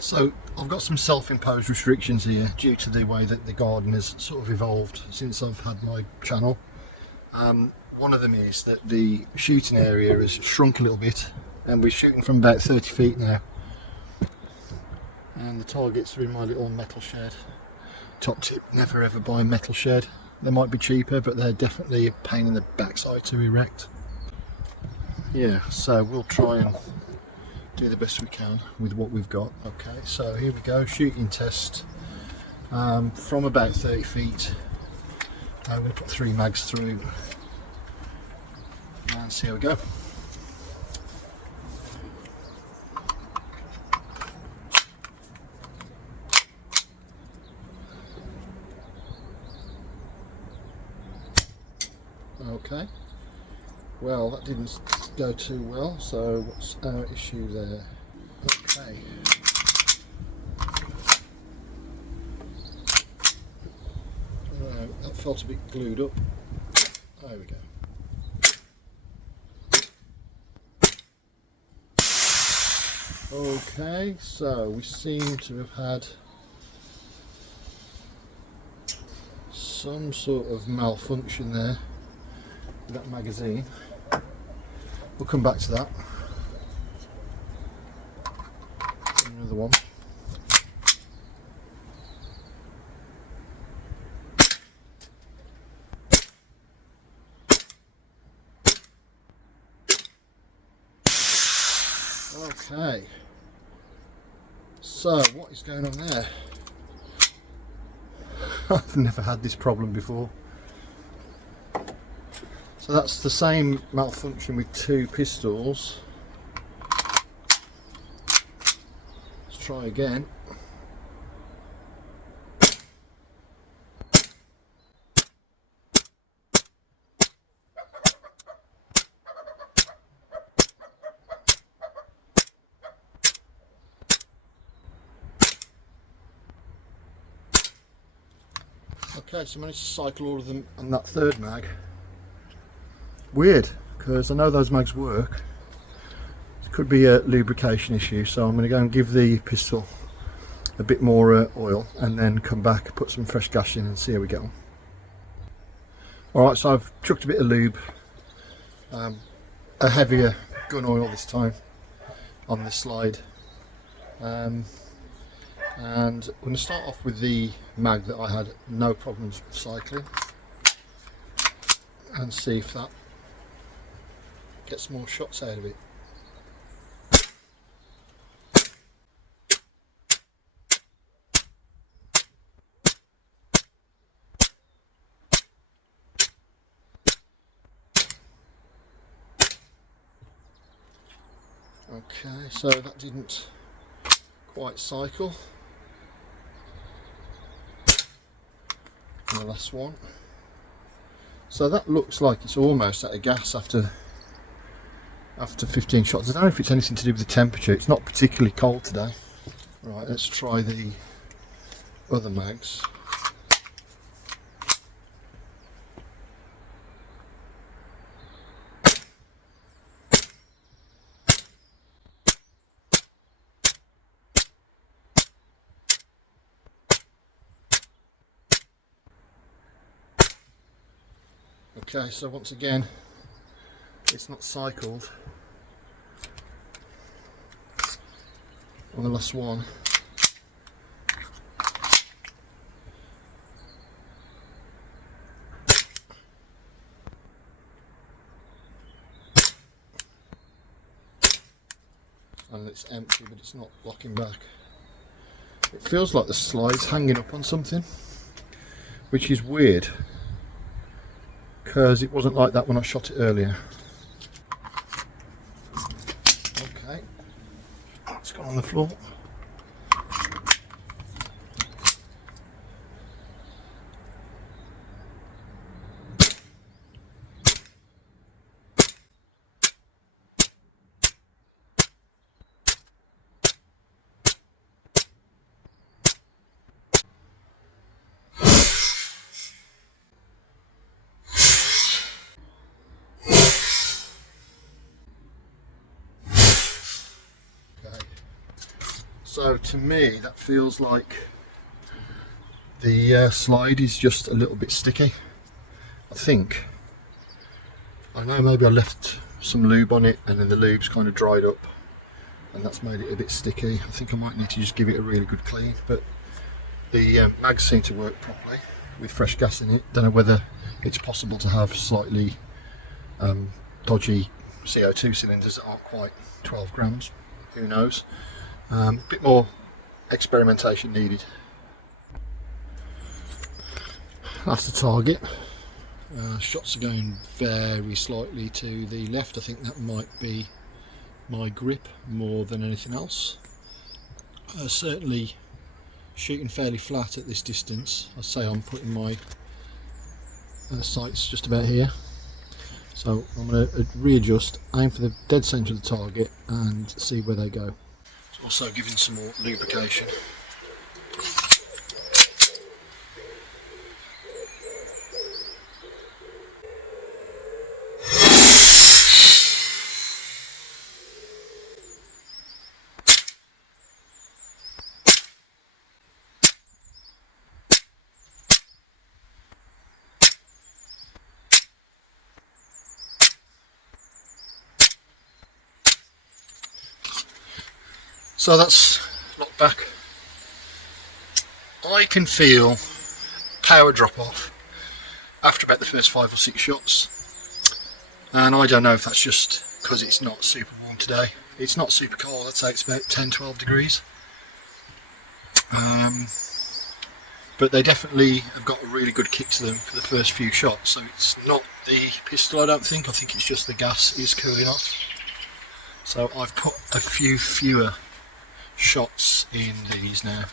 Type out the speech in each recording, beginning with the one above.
So I've got some self-imposed restrictions here due to the way that the garden has sort of evolved since I've had my channel. One of them is that the shooting area has shrunk a little bit, and we're shooting from about 30 feet now. And the targets are in my little metal shed. Top tip, never ever buy a metal shed. They might be cheaper, but they're definitely a pain in the backside to erect. Yeah, so we'll try and do the best we can with what we've got. Okay, so here we go, shooting test from about 30 feet. I'm going to put 3 mags through and see how we go. Okay, well that didn't go too well, so what's our issue there? Okay. That felt a bit glued up. There we go. Okay, so we seem to have had some sort of malfunction there with that magazine. We'll come back to that. Another one. Okay. So what is going on there? I've never had this problem before. So that's the same malfunction with 2 pistols. Let's try again. Okay, so I managed to cycle all of them on that 3rd mag. Weird, because I know those mags work. It could be a lubrication issue, so I'm going to go and give the pistol a bit more oil and then come back, put some fresh gas in and see how we get on. Alright, so I've chucked a bit of lube, a heavier gun oil this time on this slide. And I'm going to start off with the mag that I had no problems cycling and see if that gets more shots out of it. Okay, so that didn't quite cycle. And the last one. So that looks like it's almost out of gas after 15 shots. I don't know if it's anything to do with the temperature. It's not particularly cold today. Right, let's try the other mags. Okay, so once again, it's not cycled on the last one. And it's empty, but it's not locking back. It feels like the slide's hanging up on something, which is weird, because it wasn't like that when I shot it earlier. Okay, it's gone on the floor. So to me that feels like the slide is just a little bit sticky. I know maybe I left some lube on it and then the lube's kind of dried up and that's made it a bit sticky. I think I might need to just give it a really good clean, but the mags seem to work properly with fresh gas in it. Don't know whether it's possible to have slightly dodgy CO2 cylinders that aren't quite 12 grams, who knows. A bit more experimentation needed. That's the target. Shots are going very slightly to the left. I think that might be my grip more than anything else. Certainly shooting fairly flat at this distance. I'd say I'm putting my sights just about here. So I'm going to readjust, aim for the dead centre of the target and see where they go. Also giving some more lubrication. So that's locked back. I can feel power drop off after about the first 5 or 6 shots, and I don't know if that's just because it's not super warm today. It's not super cold, I'd say it's about 10-12 degrees, but they definitely have got a really good kick to them for the first few shots. So it's not the pistol, I think it's just the gas is cooling off. So I've put a few fewer shots in these now. I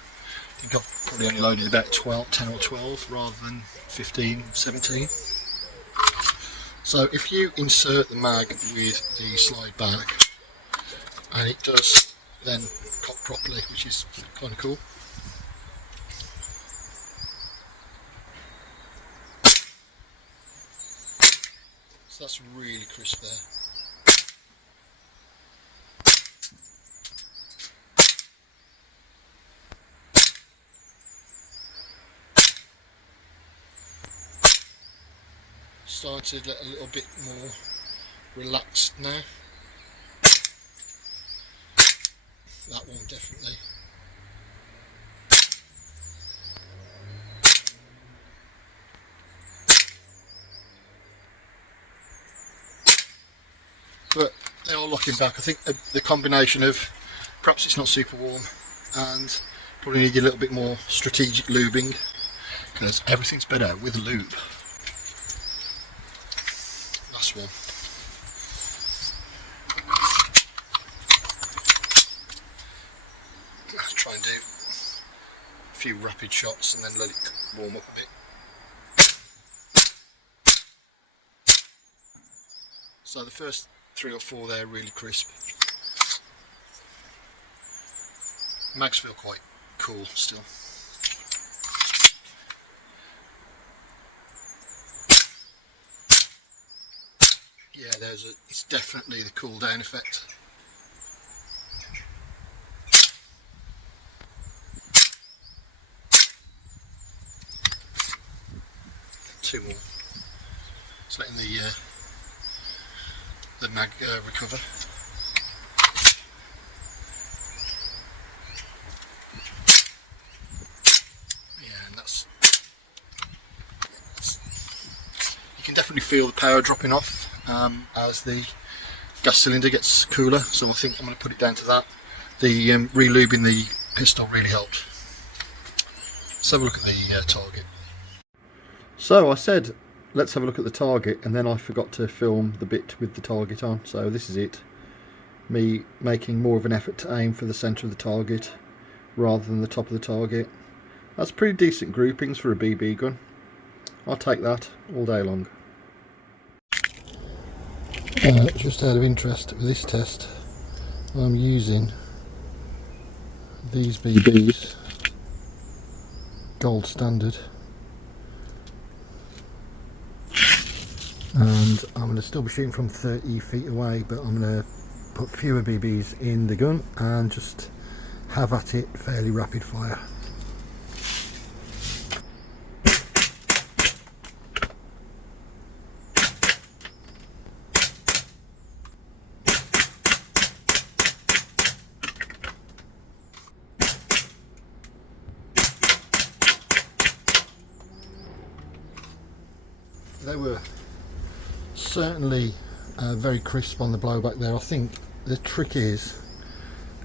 think I've probably only loaded about 10 or 12 rather than 15, 17. So if you insert the mag with the slide back, and it does then cock properly, which is kind of cool. So that's really crisp there. Started to get a little bit more relaxed now. That one definitely. But they are locking back. I think the combination of perhaps it's not super warm and probably need a little bit more strategic lubing, because everything's better with lube. Last one. Let's try and do a few rapid shots and then let it warm up a bit. So the first 3 or 4 there are really crisp. Mags feel quite cool still. Yeah, it's definitely the cool down effect. Two more. Just letting the mag recover. Yeah, and you can definitely feel the power dropping off as the gas cylinder gets cooler, so I think I'm going to put it down to that. The re-lubing the pistol really helped. Let's have a look at the target. So I said let's have a look at the target, and then I forgot to film the bit with the target on, so this is it. Me making more of an effort to aim for the centre of the target rather than the top of the target. That's pretty decent groupings for a BB gun. I'll take that all day long. Just out of interest with this test, I'm using these BBs, gold standard, and I'm going to still be shooting from 30 feet away, but I'm going to put fewer BBs in the gun and just have at it fairly rapid fire. They were certainly very crisp on the blowback there. I think the trick is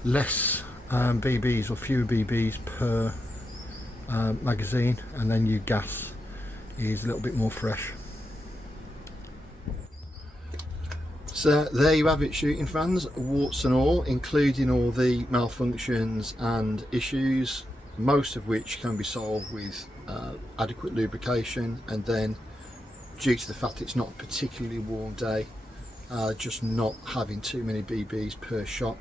less BBs or fewer BBs per magazine, and then your gas is a little bit more fresh. So there you have it, shooting fans, warts and all, including all the malfunctions and issues, most of which can be solved with adequate lubrication, and then due to the fact it's not a particularly warm day, just not having too many BBs per shot.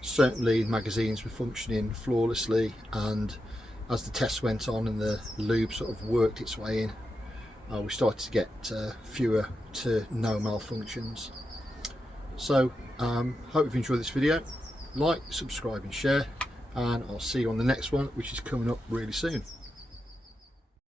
Certainly the magazines were functioning flawlessly, and as the tests went on and the lube sort of worked its way in, we started to get fewer to no malfunctions. So hope you've enjoyed this video. Like, subscribe and share, and I'll see you on the next one, which is coming up really soon.